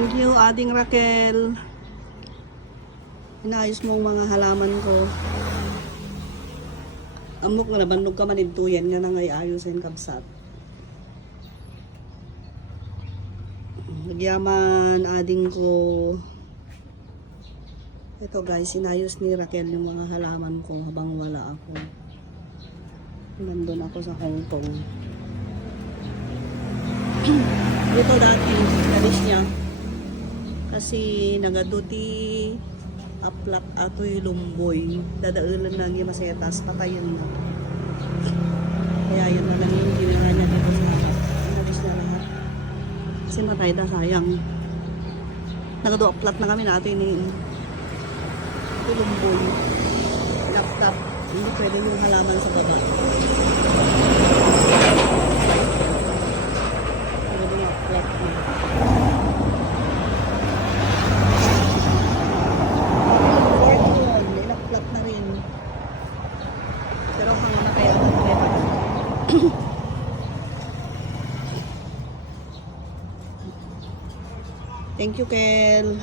Thank you, Ading Raquel. Inayos mo mga halaman ko. Amok na nabandog ka manituyan nga na ngay ayosin kabsat. Nagyaman, ading ko. Ito guys, inayos ni Raquel yung mga halaman ko habang wala ako. Nandun ako sa Hong Kong. Ito dati, alis niya. Kasi nagaduti aplak atoy lumboy. Dadaulan lang yung masetas, patayin na. Kaya yun na lang yung ginawa niya dito sa alis na lahat. Kasi matay na sayang. Nagado aplat na kami natin eh. Ito lumboy. Tap-tap. Hindi pwede yung halaman sa baba. Pwede yung aplat na. Thank you, Kel.